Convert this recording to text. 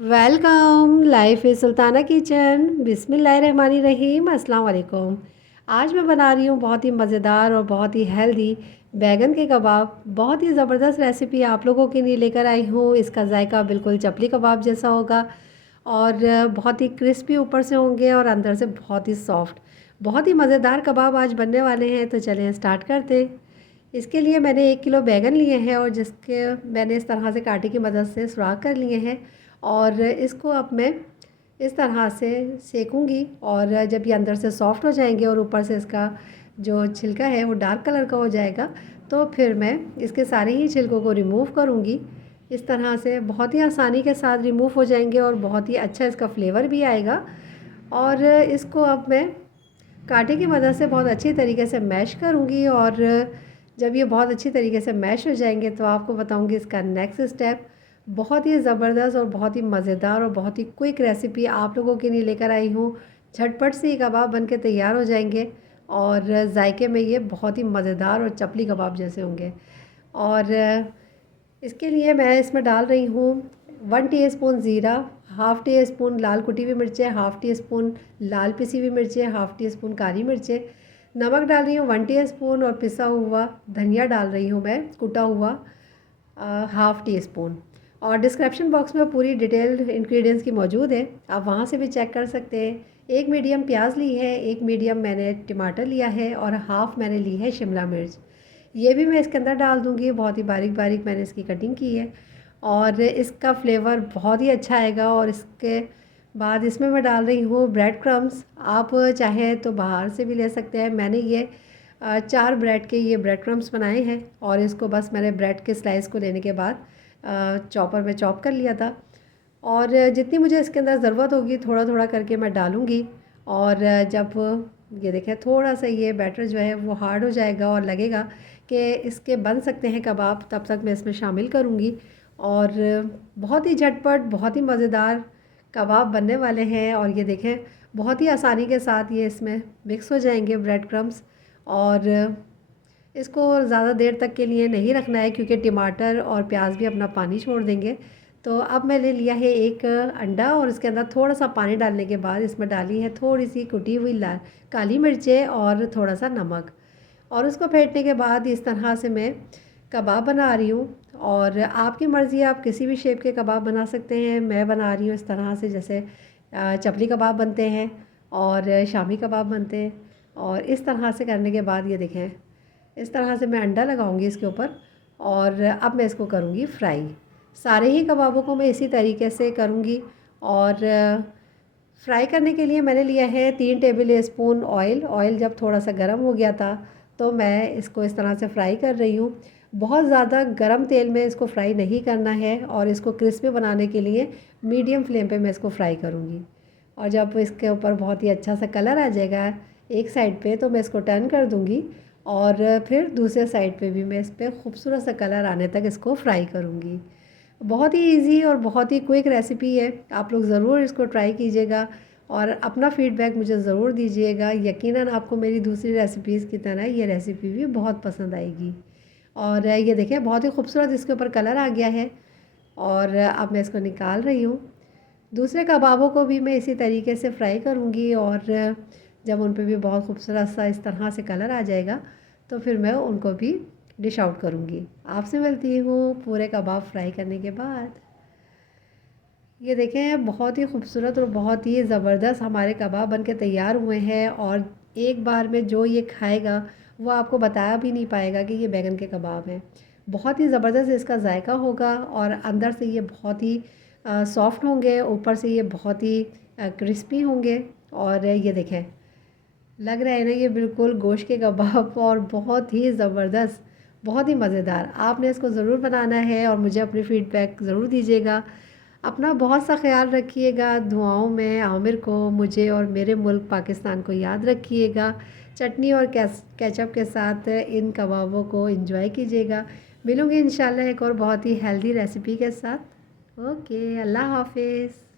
Welcome life is Sultana kitchen. बिस्मिल्लाहिर्रहमानिर्रहीम। अस्सलाम वालेकुम। आज मैं बना रही हूँ बहुत ही मज़ेदार और बहुत ही हेल्दी बैगन के कबाब। बहुत ही ज़बरदस्त रेसिपी आप लोगों के लिए लेकर आई हूँ। इसका जायका बिल्कुल चपली कबाब जैसा होगा और बहुत ही क्रिस्पी ऊपर से होंगे और अंदर से बहुत ही सॉफ्ट। बहुत ही मज़ेदार कबाब आज बनने वाले हैं, तो चलें स्टार्ट करते। इसके लिए मैंने 1 किलो बैगन लिए हैं और जिसके मैंने इस तरह से कांटे की मदद से सुराख कर लिए हैं और इसको अब मैं इस तरह से सेकूंगी। और जब ये अंदर से सॉफ़्ट हो जाएंगे और ऊपर से इसका जो छिलका है वो डार्क कलर का हो जाएगा, तो फिर मैं इसके सारे ही छिलकों को रिमूव करूंगी। इस तरह से बहुत ही आसानी के साथ रिमूव हो जाएंगे और बहुत ही अच्छा इसका फ्लेवर भी आएगा। और इसको अब मैं कांटे की मदद से बहुत अच्छी तरीके से मैश करूँगी। और जब ये बहुत अच्छी तरीके से मैश हो जाएंगे तो आपको बताऊँगी इसका नेक्स्ट स्टेप। बहुत ही ज़बरदस्त और बहुत ही मज़ेदार और बहुत ही क्विक रेसिपी आप लोगों के लिए लेकर आई हूँ। झटपट से ये कबाब बन के तैयार हो जाएंगे और जायके में ये बहुत ही मज़ेदार और चपली कबाब जैसे होंगे। और इसके लिए मैं इसमें डाल रही हूँ 1 टीस्पून ज़ीरा, हाफ़ टी स्पून लाल कुटी हुई मिर्चें, हाफ़ टी स्पून लाल पिसी हुई मिर्चें, हाफ़ टी स्पून काली मिर्चें, नमक डाल रही हूँ 1 टीस्पून और पिसा हुआ धनिया डाल रही हूँ मैं कुटा हुआ हाफ़ टी स्पून। और डिस्क्रिप्शन बॉक्स में पूरी डिटेल्ड इंग्रेडिएंट्स की मौजूद है, आप वहाँ से भी चेक कर सकते हैं। एक मीडियम प्याज ली है, एक मीडियम मैंने टमाटर लिया है और हाफ़ मैंने ली है शिमला मिर्च। ये भी मैं इसके अंदर डाल दूँगी, बहुत ही बारीक बारीक मैंने इसकी कटिंग की है और इसका फ्लेवर बहुत ही अच्छा आएगा। और इसके बाद इसमें मैं डाल रही हूँ ब्रेड क्रम्स। आप चाहें तो बाहर से भी ले सकते हैं। मैंने ये 4 ब्रेड के ये ब्रेड क्रम्स बनाए हैं और इसको बस मैंने ब्रेड के स्लाइस को लेने के बाद चॉपर में चॉप कर लिया था। और जितनी मुझे इसके अंदर ज़रूरत होगी थोड़ा थोड़ा करके मैं डालूँगी। और जब ये देखें थोड़ा सा ये बैटर जो है वो हार्ड हो जाएगा और लगेगा कि इसके बन सकते हैं कबाब, तब तक मैं इसमें शामिल करूँगी। और बहुत ही झटपट बहुत ही मज़ेदार कबाब बनने वाले हैं। और ये देखें बहुत ही आसानी के साथ ये इसमें मिक्स हो जाएंगे ब्रेड क्रम्स। और इसको ज़्यादा देर तक के लिए नहीं रखना है क्योंकि टमाटर और प्याज भी अपना पानी छोड़ देंगे। तो अब मैंने लिया है एक अंडा और इसके अंदर थोड़ा सा पानी डालने के बाद इसमें डाली है थोड़ी सी कुटी हुई लाल काली मिर्चें और थोड़ा सा नमक। और उसको फेंटने के बाद इस तरह से मैं कबाब बना रही हूँ। और आपकी मर्ज़ी, आप किसी भी शेप के कबाब बना सकते हैं। मैं बना रही हूँ इस तरह से जैसे चपली कबाब बनते हैं और शामी कबाब बनते हैं। और इस तरह से करने के बाद ये देखें इस तरह से मैं अंडा लगाऊंगी इसके ऊपर और अब मैं इसको करूँगी फ्राई। सारे ही कबाबों को मैं इसी तरीके से करूँगी। और फ्राई करने के लिए मैंने लिया है 3 टेबल स्पून ऑयल। ऑयल जब थोड़ा सा गर्म हो गया था तो मैं इसको इस तरह से फ्राई कर रही हूँ। बहुत ज़्यादा गर्म तेल में इसको फ्राई नहीं करना है और इसको क्रिस्पी बनाने के लिए मीडियम फ्लेम पे मैं इसको फ्राई करूँगी। और जब इसके ऊपर बहुत ही अच्छा सा कलर आ जाएगा एक साइड पे तो मैं इसको टर्न कर दूँगी और फिर दूसरे साइड पे भी मैं इस पर खूबसूरत सा कलर आने तक इसको फ्राई करूँगी। बहुत ही इजी और बहुत ही क्विक रेसिपी है, आप लोग ज़रूर इसको ट्राई कीजिएगा और अपना फ़ीडबैक मुझे ज़रूर दीजिएगा। यकीनन आपको मेरी दूसरी रेसिपीज़ की तरह ये रेसिपी भी बहुत पसंद आएगी। और ये देखिए बहुत ही खूबसूरत इसके ऊपर कलर आ गया है और अब मैं इसको निकाल रही हूँ। दूसरे कबाबों को भी मैं इसी तरीके से फ्राई करूँगी और जब उन पे भी बहुत खूबसूरत सा इस तरह से कलर आ जाएगा तो फिर मैं उनको भी डिश आउट करूँगी। आपसे मिलती हूँ पूरे कबाब फ्राई करने के बाद। ये देखें बहुत ही खूबसूरत और बहुत ही ज़बरदस्त हमारे कबाब बन के तैयार हुए हैं। और एक बार में जो ये खाएगा वो आपको बताया भी नहीं पाएगा कि ये बैगन के कबाब हैं। बहुत ही ज़बरदस्त इसका जायका होगा और अंदर से ये बहुत ही सॉफ्ट होंगे, ऊपर से ये बहुत ही क्रिस्पी होंगे। और ये देखें लग रहा है ना ये बिल्कुल गोश्त के कबाब और बहुत ही ज़बरदस्त बहुत ही मज़ेदार। आपने इसको ज़रूर बनाना है और मुझे अपनी फ़ीडबैक ज़रूर दीजिएगा। अपना बहुत सा ख्याल रखिएगा, दुआओं में आमिर को, मुझे और मेरे मुल्क पाकिस्तान को याद रखिएगा। चटनी और केचप के साथ इन कबाबों को एंजॉय कीजिएगा। मिलूँगी इंशाल्लाह एक और बहुत ही हेल्दी रेसिपी के साथ। ओके, अल्लाह हाफिज़।